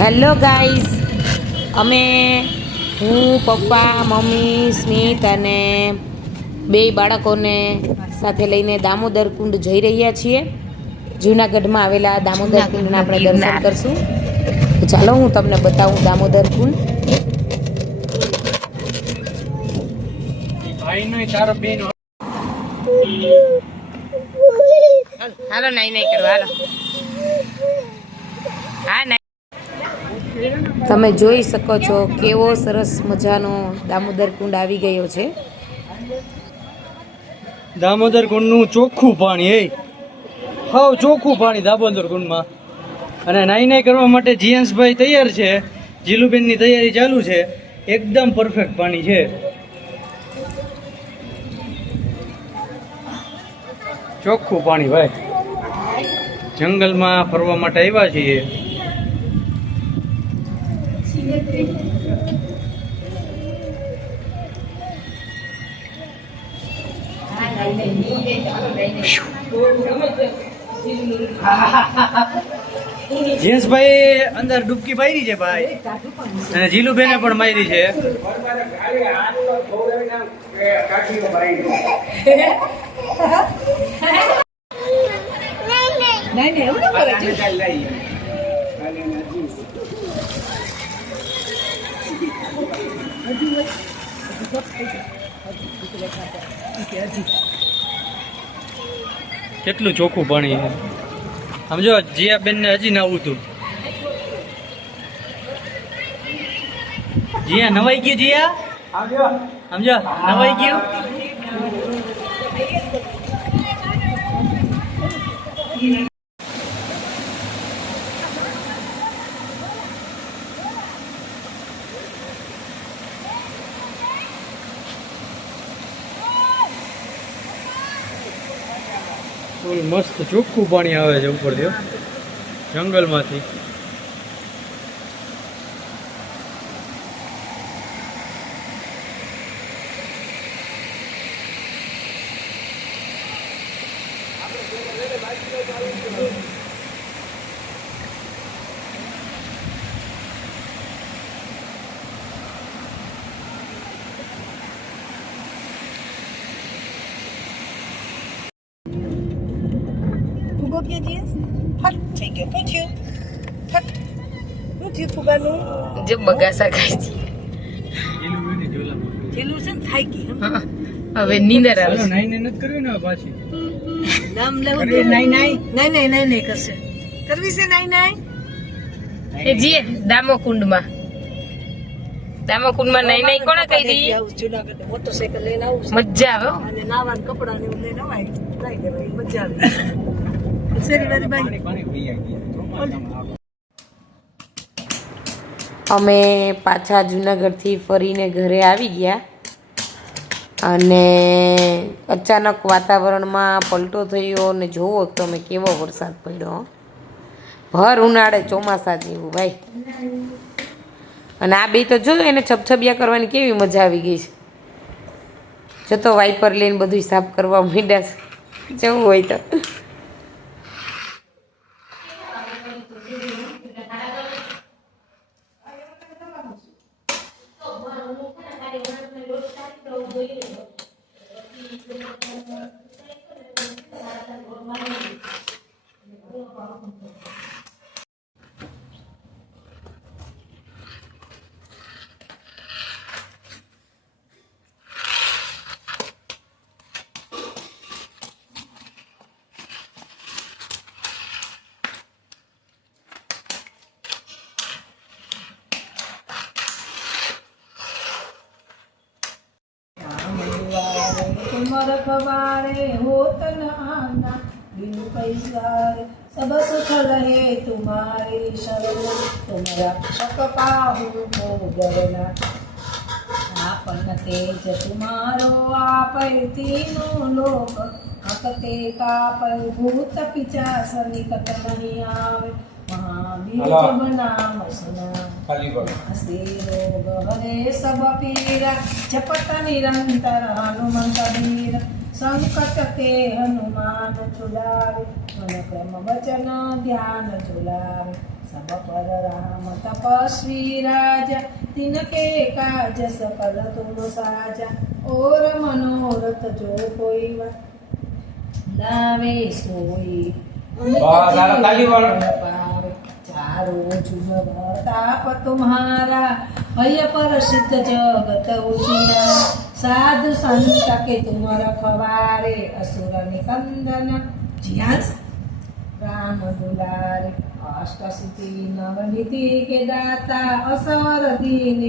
Hello guys, અમે હું પપ્પા મમ્મી સ્મિત અને બે બાળકોને સાથે લઈને દામોદર કુંડ જઈ રહ્યા છીએ. જૂનાગઢમાં આવેલા દામોદર કુંડના આપણે દર્શન કરશું. તો ચાલો હું તમને બતાવું દામોદર કુંડ. હાલો નહીં નહીં કરવા હાલો. હા નહીં. તમે જોઈ શકો છો કેવો સરસ મજાનો દામોદર કુંડ આવી ગયો છે. દામોદર કુંડનું ચોખ્ખું પાણી, હાવ ચોખ્ખું પાણી દામોદર કુંડમાં. અને નાઈ કરવા માટે જીએન્સભાઈ તૈયાર છે, જીલુબેનની તૈયારી ચાલુ છે. એકદમ પરફેક્ટ પાણી છે, ચોખ્ખું પાણી ભાઈ. જંગલમાં ફરવા માટે આવ્યા છીએ. જેસભાઈ અંદર ડૂબકી મારી છે ભાઈ, અને જીલુબેને પણ મારી છે. કેટલું ચોખ્ખું પાણી છે સમજો. જીયાબેન ને હજી નાવું હતું. જીયા નવાઈ ગયું, જીયા સમજો નવાઈ ગયું. મસ્ત ચોખ્ખું પાણી આવે છે ઉપરથી જંગલમાંથી. જે બગાસા ખાય છે હવે નીંદર આવે. નથી કરવી ને પાછી નામ લેવું નહીં કરશે. કરવી છે નાઈ એ જીએ દામોકુંડમાં નહીં નહીં કોણે કહી દી. જુનાગઢ મોટરસાઇકલ લઈને આવું મજા આવે અને નાવાના કપડા ને એવું લઈને અવાય લઈ દેવાય મજા આવે. શરીર અમે પાછા જુનાગઢથી ફરીને ઘરે આવી ગયા અને અચાનક વાતાવરણમાં પલટો થયો અને જોવો તમે કેવો વરસાદ પડ્યો. ભર ઉનાળે ચોમાસા જેવું ભાઈ. અને આ બે તો જો એને છબછબિયા કરવાની કેવી મજા આવી ગઈ છે. જતો વાઇપર લઈને બધું સાફ કરવા માંડ્યા છે. જવું હોય તો रखवारे होत न आना बिनु पैसारे सब सुख रहे तुम्हारे शरण तुम्हारा शक पाहु को गरना आपन तेज तुम्हारो आपै तीनों लोक अकते कापै भूत पिचास निकट नहीं आवे महावीर जब नाम सुना हसे रोग हरे सब पीरा जपत निरंतर हनुमंत वीर संकट ते हनुमान छुड़ावे मन क्रम वचन ध्यान झुलावे सब पर राम तपस्वी राजा तिनके काज सकल तुम साजा और मनोरथ जो कोई लावे सोई पावे चारों जुग ताप तुम्हारा भय पर सिद्ध जगत उजिया साधु संत के तुम रखवारे असुर निकंदन जियांस राम दुलारे अष्ट सिद्धि नवनिधि के दाता असवर दीन